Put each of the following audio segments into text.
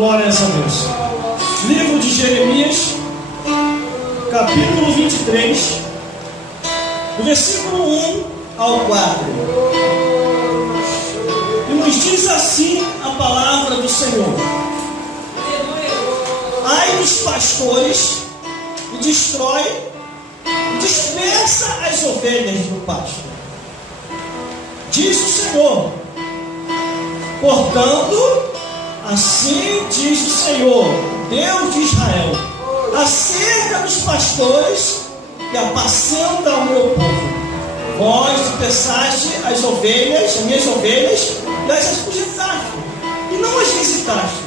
Glórias a Deus. Livro de Jeremias, capítulo 23, do versículo 1 ao 4. E nos diz assim a palavra do Senhor: ai dos pastores que destrói e dispersa as ovelhas do pasto. Diz o Senhor: portanto, assim diz o Senhor, Deus de Israel, acerca dos pastores que apacentam o meu povo. Vós dispersaste as ovelhas, as minhas ovelhas, e as expulsaste, e não as visitaste.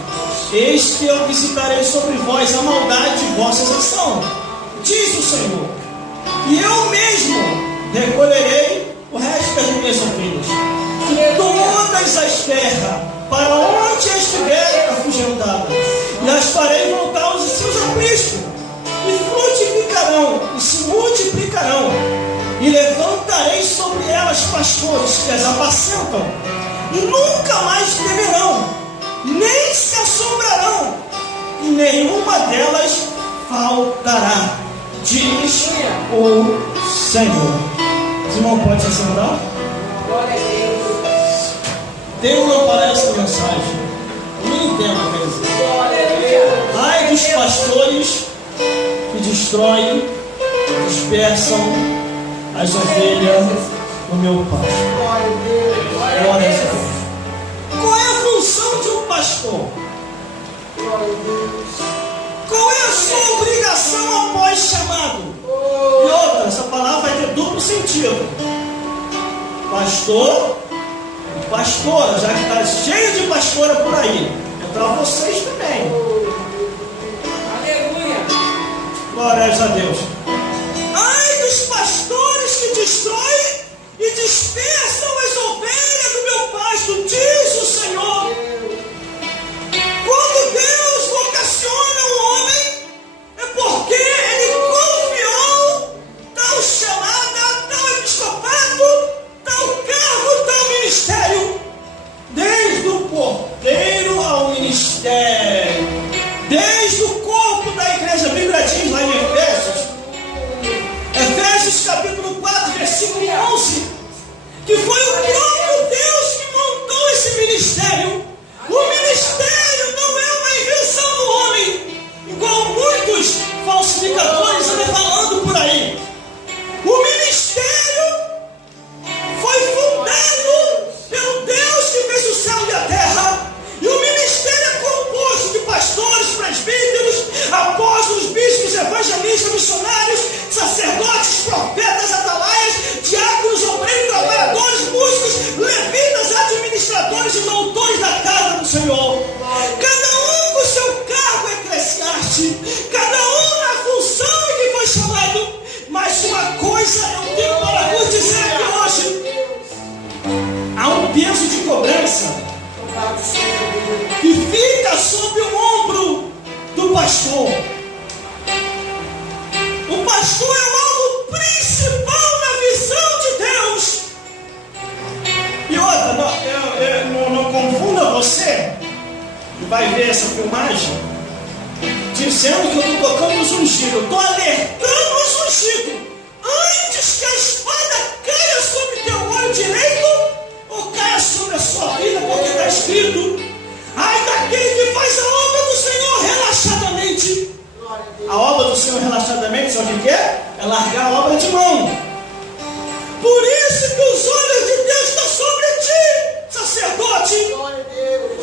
Eis que eu visitarei sobre vós a maldade de vossas ações, diz o Senhor, e eu mesmo recolherei o resto das minhas ovelhas, de todas as terras, para onde estiver afugentada, e as farei voltar aos seus apriscos, e frutificarão, e se multiplicarão, e levantarei sobre elas pastores que as apacentam, e nunca mais temerão, nem se assombrarão, e nenhuma delas faltará, diz o Senhor. Os irmãos podem se assentar? Glória a Deus. Deus não para essa mensagem. Eu não entendo, quer dizer. Glória a Deus. Ai dos pastores que destroem, dispersam as ovelhas do meu pasto. Glória a Deus. Glória a Deus. Qual é a função de um pastor? Glória a Deus. Qual é a sua obrigação após chamado? E outra, essa palavra vai ter duplo sentido. Pastor e pastora, já que está cheio de pastora por aí. É para vocês também. Aleluia. Glórias a Deus. Ai dos pastores que destroem e dispersam as ovelhas do meu pasto, diz o Senhor. Quando Deus vocaciona um homem, é porque Ele confiou tal chamada, tal episcopado, tal cargo, tal ministério, desde o porteiro ao ministério, desde o corpo da igreja. A Bíblia diz lá em Efésios capítulo 4, versículo 11, que foi o próprio Deus que montou esse ministério. O ministério não é uma invenção do homem, igual muitos falsificadores andam falando por aí. O ministério foi fundado pelo Deus que fez o céu e a terra. E o ministério é composto de pastores, presbíteros, apóstolos, bispos, evangelistas, missionários, sacerdotes, profetas, atalaias, diáconos, obreiros, trabalhadores, músicos, levitas, administradores e doutores da casa do Senhor. Cada um com seu cargo eclesiástico, cada um na função em que foi chamado. Mas uma coisa eu tenho para vos dizer aqui hoje: há um peso de cobrança que fica sobre o ombro do pastor. O pastor é o alvo principal na visão de Deus. E outra, não confunda você que vai ver essa filmagem dizendo que eu estou tocando os ungidos. Eu estou alertando os ungidos antes que a espada caia sobre teu olho direito ou caia sobre a sua vida, porque está escrito: ai daquele que faz a obra do Senhor relaxadamente. A obra do Senhor relaxadamente, sabe o que é? É largar a obra de mão. Por isso que os olhos de Deus estão sobre ti, sacerdote,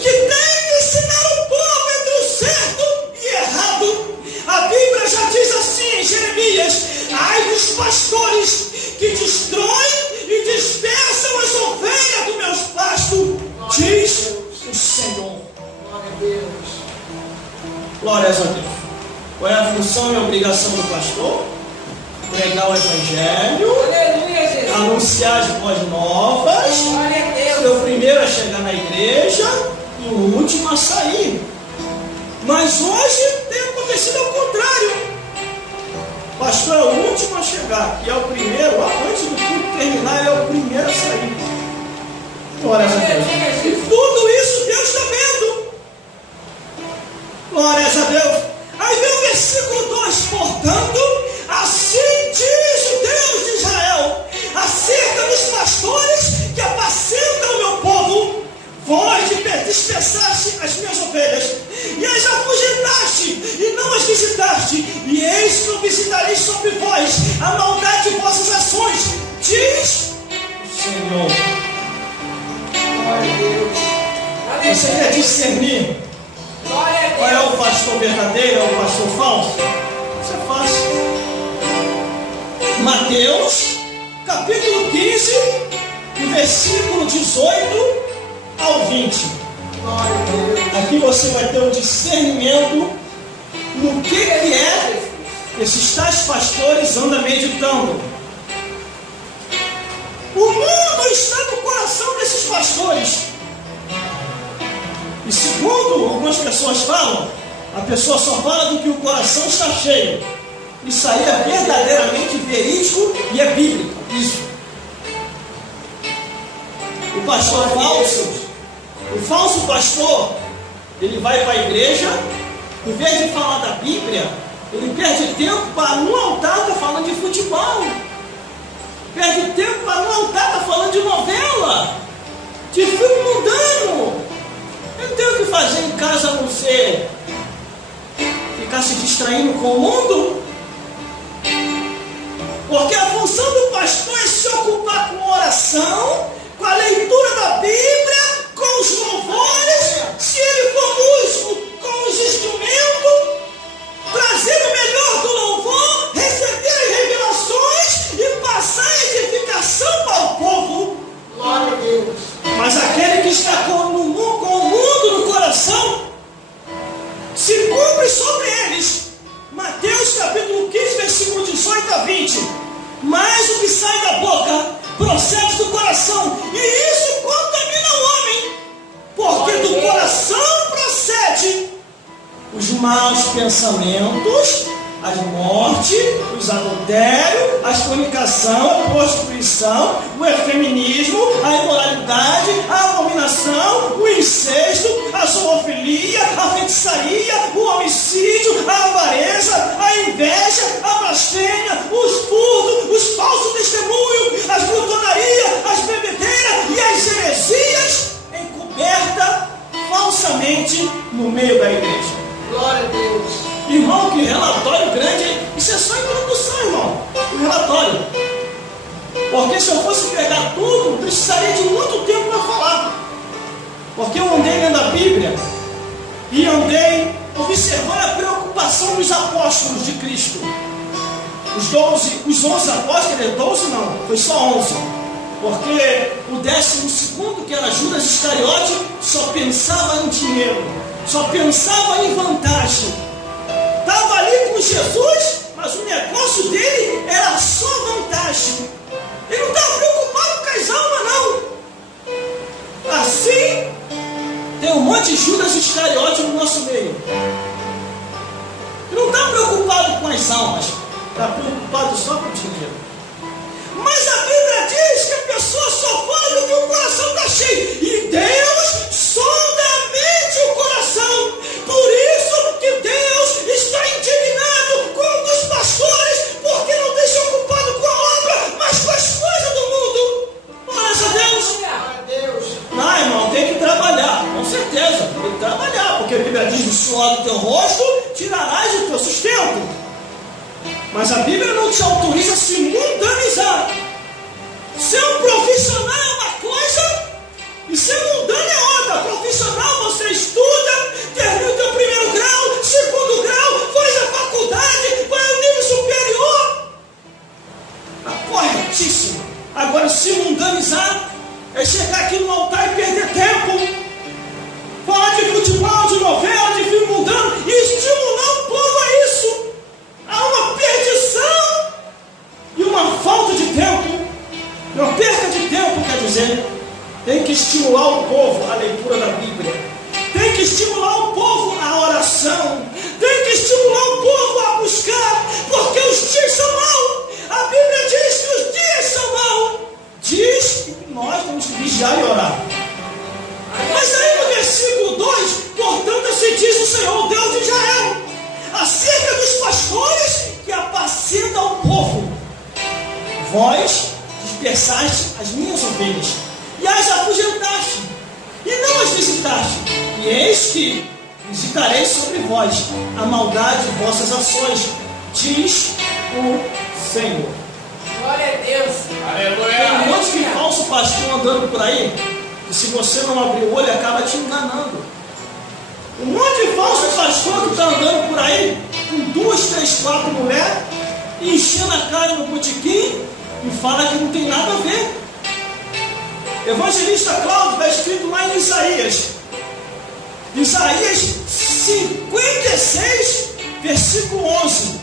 que tem que ensinar o povo entre o certo e errado. A Bíblia já diz assim em Jeremias: ai dos pastores que destroem e dispersam as ovelhas do meu pasto, diz o Senhor. Glórias a Deus. Qual é a função e a obrigação do pastor? Pregar o Evangelho, Aleluia, Jesus. anunciar as boas novas, Glória a Deus. ser o primeiro a chegar na igreja e o último a sair. Mas hoje tem acontecido ao contrário. O pastor é o último a chegar e é o primeiro, antes do culto terminar, ele é o primeiro a sair. Glória a Deus. E tudo isso Deus está vendo. Você quer discernir Glória a qual é Deus. o pastor verdadeiro ou o pastor falso? Isso é fácil. Mateus, capítulo 15, do versículo 18 ao 20. Glória a Deus. Aqui você vai ter um discernimento no que é esses tais pastores andam meditando. O mundo está no coração desses pastores. E segundo algumas pessoas falam, a pessoa só fala do que o coração está cheio. Isso aí é verdadeiramente verídico e é bíblico. Isso. O pastor falso, o falso pastor, ele vai para a igreja, em vez de falar da Bíblia, ele perde tempo para no altar estar falando de futebol. Perde tempo para no altar estar falando de novela, de filme mundano. Eu não tenho o que fazer em casa a não ser ficar se distraindo com o mundo. Porque a função do pastor é se ocupar com a oração, com a leitura da Bíblia, com os louvores, se ele for músico, com os instrumentos, trazer o melhor do louvor, receber as revelações e passar a edificação para o povo. Glória a Deus. Mas aquele que está com o mundo no coração, se cumpre sobre eles. Mateus capítulo 15, versículo 18 a 20. Mas o que sai da boca procede do coração, e isso contamina o homem, porque do coração procede os maus pensamentos, as mortes, os adultérios, a fornicação, a prostituição, o efeminismo, a imoralidade, a abominação, o incesto, a zoofilia, a feitiçaria, o homicídio, a avareza, a inveja, a blasfêmia, os furtos, os falsos testemunhos, as glutonarias, as bebedeiras e as heresias encobertas falsamente no meio da igreja. Glória a Deus. Irmão, que relatório grande, hein? Isso é só introdução, irmão. O relatório. Porque se eu fosse pegar tudo, precisaria de muito tempo para falar. Porque eu andei lendo a Bíblia e andei observando a preocupação dos apóstolos de Cristo. Os 11 apóstolos, quer dizer, 12 não, foi só 11. Porque o 12º, que era Judas Iscariote, só pensava em dinheiro, só pensava em vantagem. Estava ali com Jesus, mas o negócio dele era só vantagem. Ele não estava preocupado com as almas, não. Assim, tem um monte de Judas Iscariote no nosso meio. Ele não está preocupado com as almas, está preocupado só com o dinheiro. Mas a Bíblia diz que a pessoa só fala do que o coração está cheio. E Deus sonda a mente e o coração. Por isso que Deus está indignado com os pastores, porque não tem se ocupado com a obra, mas com as coisas do mundo. Glória a Deus. Glória a Deus. Não, irmão, tem que trabalhar, com certeza. Tem que trabalhar, porque a Bíblia diz: o suor do teu rosto tirarás o teu sustento. Mas a Bíblia não te autoriza a se mundanizar. Ser um profissional é uma coisa e ser mundano é outra. Profissional, você estuda, termina o teu primeiro grau, segundo grau, faz a faculdade, vai ao nível superior. Está corretíssimo. Agora, se mundanizar é chegar aqui no altar e perder tempo, falar de futebol, de novela, de filme mundano e estimular o povo a isso. Há uma perdição e uma falta de tempo, uma perca de tempo, quer dizer. Tem que estimular o povo à leitura da Bíblia, tem que estimular o povo à oração, tem que estimular o povo a buscar, porque os dias são maus. A Bíblia diz que os dias são maus, diz que nós temos que vigiar e orar. Mas aí no versículo 2, portanto assim diz o Senhor, Deus de Israel, acerca dos pastores que apacentam o povo: vós dispersaste as minhas ovelhas e as afugentaste, e não as visitaste, e eis que visitarei sobre vós a maldade de vossas ações, diz o Senhor. Glória a Deus. Tem um monte de falso pastor andando por aí, E se você não abrir o olho, acaba te enganando. Um monte de falso pastor que está andando por aí, com 2, 3, 4 mulheres, enchendo a cara no botequim e fala que não tem nada a ver. Evangelista Cláudio está escrito lá em Isaías. Isaías 56, versículo 11.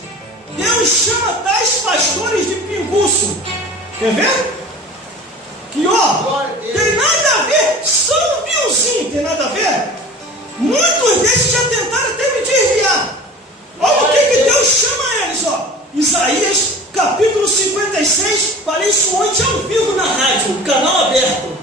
Deus chama tais pastores de pinguço. Quer ver? Que ó, tem nada a ver, só um miozinho, tem nada a ver. Muitos desses já tentaram até me desviar. Olha o que Deus chama eles, ó. Isaías capítulo 56, falei isso ontem ao vivo na rádio, canal aberto.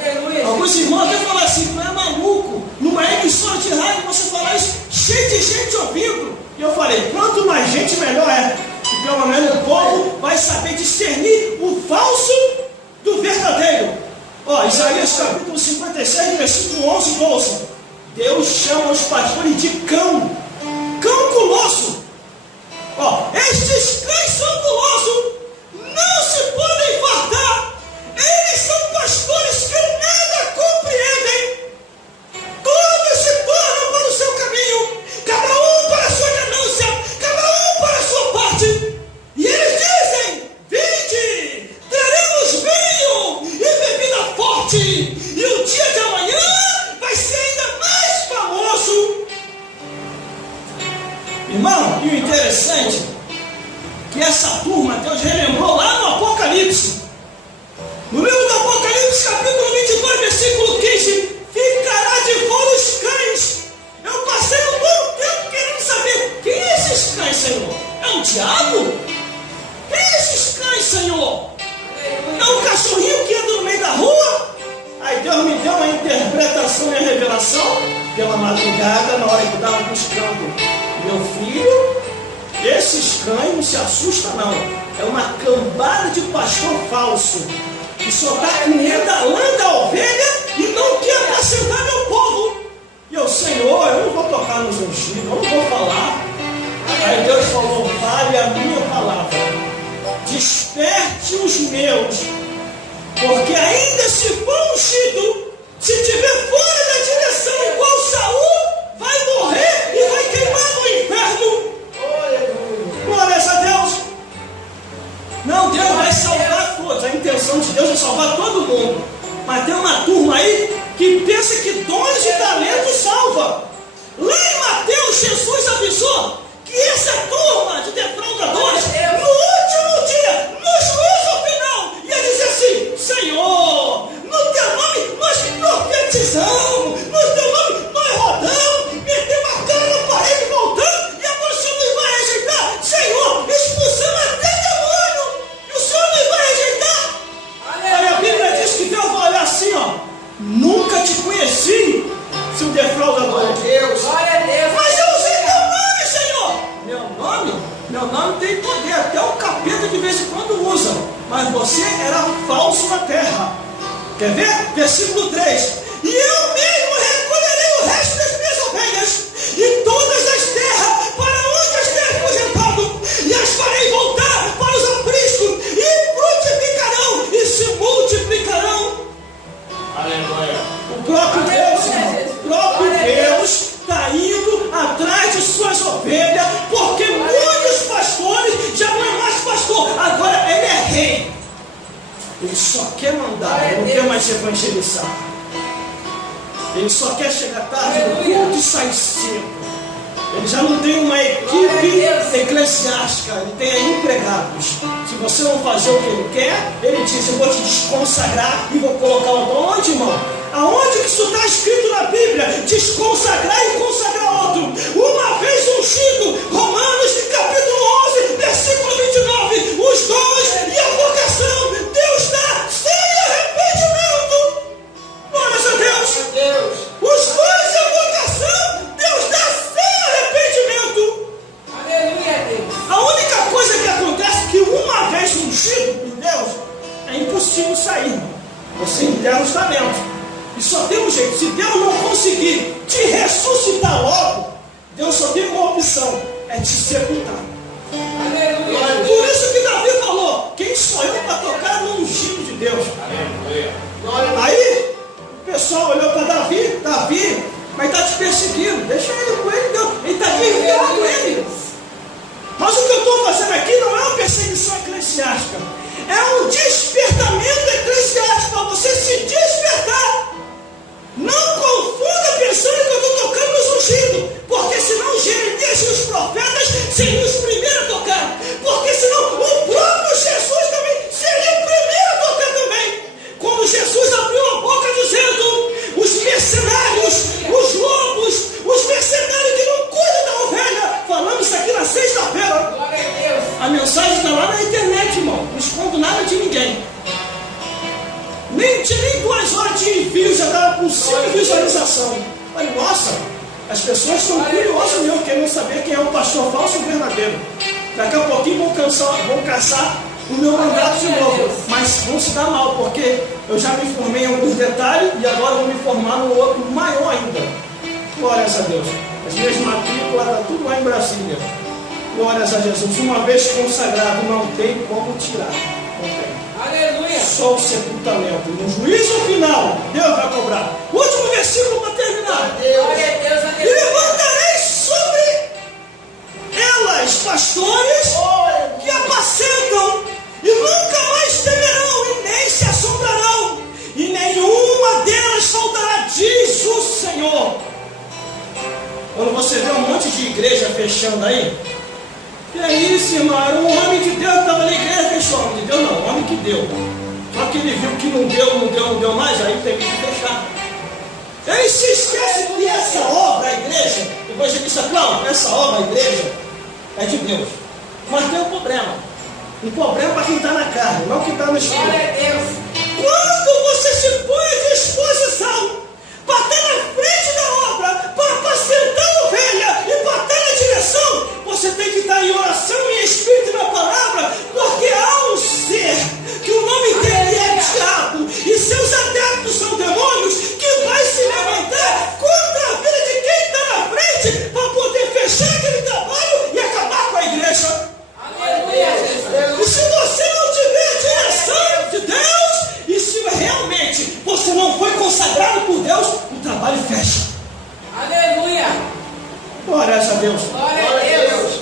Aleluia. Alguns irmãos até falaram assim, tu é maluco, numa emissora de rádio você falar isso, cheio de gente ouvindo. E eu falei, quanto mais gente melhor é, que pelo menos o povo vai saber discernir o falso do verdadeiro. Ó, Isaías capítulo 56, versículo 11 e 12. Deus chama os pastores de cão guloso. Ó, estes cães são gulosos, não se podem fartar. Eles são pastores que nada compreendem. Todos se tornam para o seu caminho, cada um para a sua ganância, cada um para a sua parte. E eles dizem, vinde, teremos vinho e bebida forte, e o dia de amanhã vai ser ainda mais famoso. Irmão, e o interessante que essa turma Deus relembrou lá no Apocalipse. No livro do Apocalipse, capítulo 22, versículo 15, ficará de fora os cães. Eu passei um bom tempo querendo saber quem é esses cães, Senhor? É um diabo? Quem é esses cães, Senhor? É um cachorrinho que anda no meio da rua? Aí Deus me deu uma interpretação e a revelação pela madrugada, na hora que eu estava buscando meu filho. Esses cães não se assustam não, é uma cambada de pastor falso, que só está comendo a lã da ovelha e não quer apacentar meu povo. E eu, Senhor, eu não vou tocar nos ungidos, eu não vou falar. Aí Deus falou, vale a minha palavra, desperte os meus, porque ainda se for ungido, se estiver fora da direção igual Saul, vai morrer e vai queimar no inferno. Glórias a Deus. Não, Deus vai salvar todos. A intenção de Deus é salvar todo mundo. Mas tem uma turma aí que pensa que dons e talentos salva. Lá em Mateus, Jesus avisou que essa turma de defraudadores, no último dia, no juízo final, ia dizer assim, Senhor, no teu nome nós profetizamos, no teu nome nós rodamos, metemos a cara na parede e voltamos, e agora o Senhor nos vai rejeitar. Senhor, expulsamos até demônio, e o Senhor nos vai rejeitar. Aí a Bíblia diz que Deus vai olhar assim, ó, nunca te conheci, seu defraudador. Glória a Deus. Glória a Deus. Mas eu usei teu nome, Senhor. Meu nome tem poder, até o capeta de vez em quando usa, mas você era falso na terra. Quer ver? Versículo 3. E eu mesmo recolherei o resto das minhas ovelhas e todas as terras para onde as tenho aposentado, e as farei voltar para os apriscos, e frutificarão e se multiplicarão. Aleluia. O próprio Deus está indo atrás de suas ovelhas, porque muitos pastores já não é mais pastor, agora ele é rei. Ele só quer mandar, ele não quer mais evangelizar. Ele só quer chegar tarde no culto e sair cedo. Ele já não tem uma equipe eclesiástica, ele tem aí empregados. Se você não fazer o que ele quer, ele diz, eu vou te desconsagrar e vou colocar o dom. Onde, irmão? Aonde que isso está escrito na Bíblia? Desconsagrar e consagrar outro. Uma vez ungido, Romanos capítulo 11, versículo 29, os dons e a vocação, Deus dá sem arrependimento. Glórias a Deus. Os dons e a vocação, Deus dá sem arrependimento. Aleluia, Deus. A única coisa que acontece é que uma vez ungido por Deus, é impossível sair. Você enterra os talentos. E só tem um jeito, se Deus não conseguir te ressuscitar logo, Deus só tem uma opção, é te sepultar. Aleluia. Por isso que Davi falou, quem sou eu para tocar no ungido de Deus? Aleluia. Aí, o ninguém. Nem tinha nem 2 horas de envio, já estava com 5 visualizações. Falei, nossa, as pessoas estão curiosas mesmo, querendo saber quem é o pastor falso ou verdadeiro. Daqui a pouquinho vão caçar o meu mandato de novo, mas vão se dar mal, porque eu já me formei em alguns detalhes e agora vou me formar no outro maior ainda. Glórias a Deus. As minhas matrículas estão tudo lá em Brasília. Glórias a Jesus. Uma vez consagrado, não tem como tirar. Não tem. Aleluia. Só o sepultamento. No juízo final, Deus vai cobrar. Último versículo para terminar. Glória a Deus, E levantarei sobre elas pastores que apacentam e nunca mais temerão e nem se assombrarão e nenhuma delas faltará, diz o Senhor. Quando você vê um monte de igreja fechando aí, que é isso, irmão? Era um homem de Deus que estava na igreja, fechou. Homem de Deus não, homem que deu. Só que ele viu que não deu mais, aí teve que fechar. Ele se esquece que essa obra, a igreja, depois ele disse, Cláudio, essa obra, a igreja, é de Deus. Mas tem um problema. Um problema para quem está na carne, não quem está no espírito. Glória a Deus. Quando você se põe à disposição para estar na frente da obra, para apacentar a ovelha e para estar na direção, você tem que estar em oração, em espírito e na palavra, porque há um ser que o nome dele é diabo e seus adeptos são demônios, que vai se levantar contra a vida de quem está na frente para poder fechar aquele trabalho e acabar com a igreja. Aleluia, Jesus. E se você não tiver a direção de Deus, e se realmente você não foi consagrado por Deus, o trabalho fecha. Aleluia. Glórias a Deus. Glória a Deus.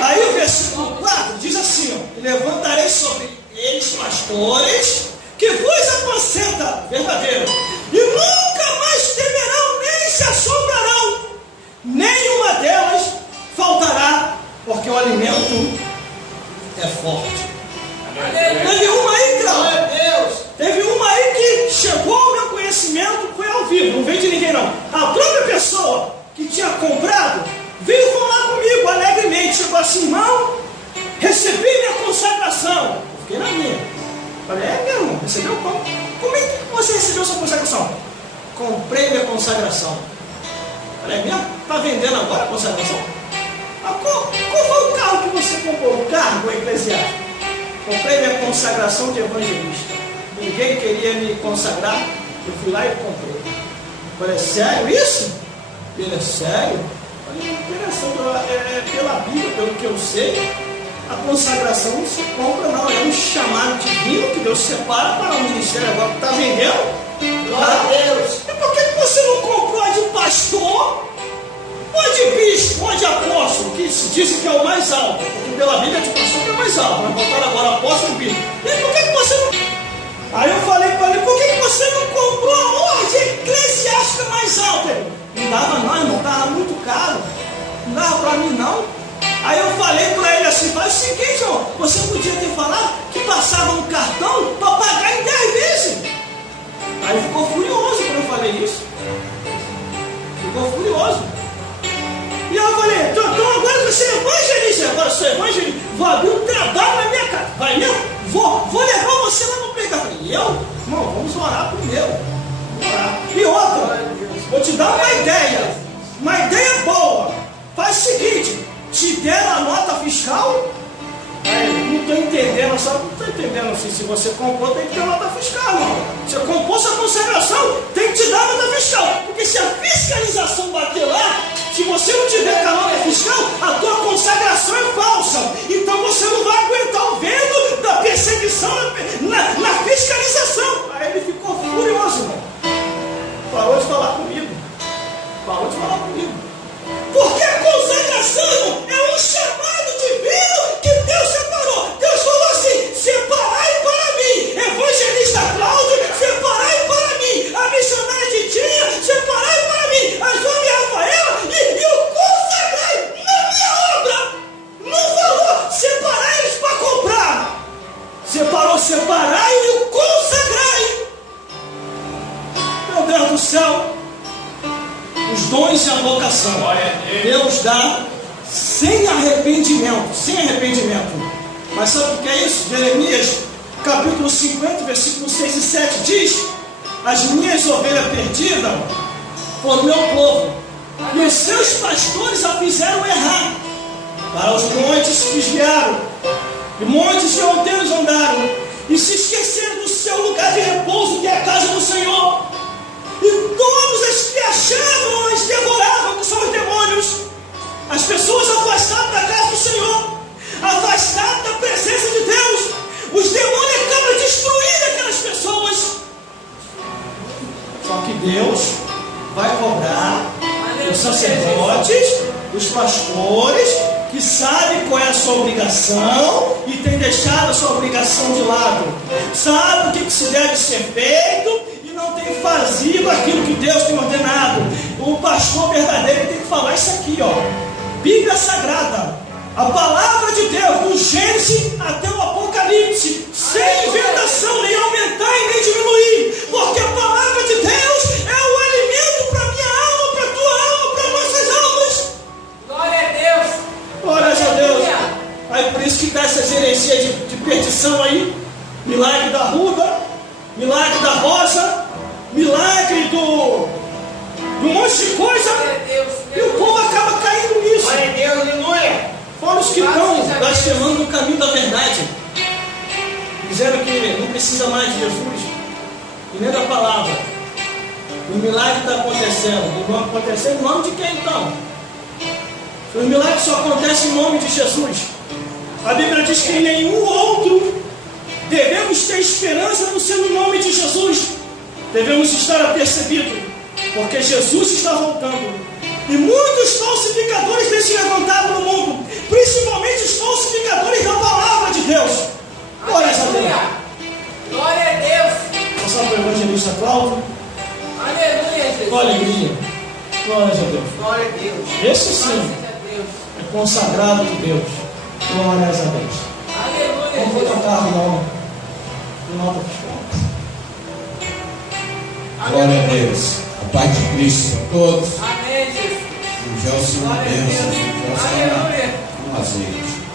Aí o versículo 4 diz assim, ó, levantarei sobre eles pastores que vos apacenta, verdadeiro, e nunca mais temerão, nem se assombrarão, nenhuma delas faltará, porque o alimento é forte. Teve uma aí, Cláudio. Teve uma aí que chegou ao meu conhecimento, foi ao vivo, não veio de ninguém não. A própria pessoa que tinha comprado veio falar comigo alegremente, chegou assim, irmão, recebi minha consagração. Eu fiquei na minha. Falei, é mesmo, recebeu como? Como é que você recebeu sua consagração? Comprei minha consagração. Falei, é mesmo? Está vendendo agora a consagração? Qual foi o carro que você comprou? O carro eclesiástico? Comprei minha consagração de evangelista. Ninguém queria me consagrar, eu fui lá e comprei. Falei, sério isso? Ele é sério? Falei, interessante, pela Bíblia, pelo que eu sei, a consagração não se compra não, é um chamado divino que Deus separa para o ministério. Agora está vendendo? Glória a Deus. E por que você não comprou a de pastor? Ou de bispo, ou de apóstolo, que se diz que é o mais alto, porque pela Bíblia de pastor é o mais alto, mas botaram agora apóstolo e bispo. E por que você não... Aí eu falei para ele, por que você não comprou a ordem eclesiástica mais alta? Ele, não dava não, irmão, estava muito caro, não dava para mim não. Aí eu falei para ele assim, faz o seguinte, ó, você podia ter falado que passava um cartão para pagar em 10 vezes. Aí ficou furioso quando eu falei isso. Ficou furioso. E eu falei, então agora você é evangelista, agora eu sou evangelista, vou abrir um trabalho na minha casa, vai mesmo? Vou levar você lá no pregar. Eu falei, irmão, vamos orar primeiro. Vamos orar. E outra, vou te dar uma ideia boa. Faz o seguinte, te deram a nota fiscal, não estou entendendo, só não estou entendendo assim, se você comprou, tem que ter nota fiscal, não. Você comprou sua consagração, tem que te dar nota fiscal, porque se a fiscalização bater lá, se você não tiver com a nota fiscal, a tua consagração é falsa, então você não vai aguentar o vento da perseguição na fiscalização. Aí ele ficou furioso, irmão. Parou de falar comigo. Porque a consagração é um chamado divino que Deus separou. Deus falou assim, separai para mim, evangelista Cláudio, separai para mim, a missionária Titinha, separai para mim, a Joana Rafaela, e eu consagrai na minha obra. Não falou, separai eles para comprar. Separou, separai e o consagrai. Meu Deus do céu. Os dons e a vocação, Deus dá sem arrependimento, Mas sabe o que é isso? Jeremias, capítulo 50, versículos 6 e 7 diz: as minhas ovelhas perdidas foram meu povo, e os seus pastores a fizeram errar. Para os montes se desviaram, e montes e outeiros andaram, e se esqueceram do seu lugar de repouso, que é a casa do Senhor. E todos os que achavam os devoravam, que são os demônios. As pessoas afastadas da casa do Senhor, afastadas da presença de Deus, os demônios acabam destruindo aquelas pessoas. Só que Deus vai cobrar os sacerdotes, os pastores, que sabem qual é a sua obrigação e tem deixado a sua obrigação de lado. Sabe o que se deve ser feito e não tem fazido aquilo que Deus tem ordenado. O pastor verdadeiro tem que falar isso aqui, ó. Bíblia Sagrada, a palavra de Deus, do Gênesis até o Apocalipse, sem inventação, nem aumentar e nem diminuir, porque a palavra de Deus é o alimento para a minha alma, para a tua alma, para nossas almas. Glória a Deus. Glória a Deus. Aí por isso que dá essas heresias de perdição aí, milagre da ruda, milagre da rosa, milagre do monte de coisa, e o povo acaba caindo nisso. Glória a Deus, aleluia. Fora os que estão blasfemando no caminho da verdade, dizendo que não precisa mais de Jesus e nem da palavra. O milagre está acontecendo. E não aconteceu em nome de quem então? O milagre só acontece em nome de Jesus. A Bíblia diz que em nenhum outro devemos ter esperança no seu nome de Jesus. Devemos estar apercebidos, porque Jesus está voltando. E muitos falsificadores têm se levantado no mundo, principalmente os falsificadores da palavra de Deus. Glória a Deus. Glória a Deus. Passar para o evangelista Cláudio. Aleluia, Jesus. Com alegria. Glória a Deus. Glória a Deus. Esse sim é consagrado de Deus. Glória a Deus. Aleluia, Vamos Jesus. tocar no nota fiscal. Glória a Deus. A paz de Cristo a todos. Amém, Jesus. O Gelson Glória a bênção. Deus. O Gelson Aleluia. um azeite.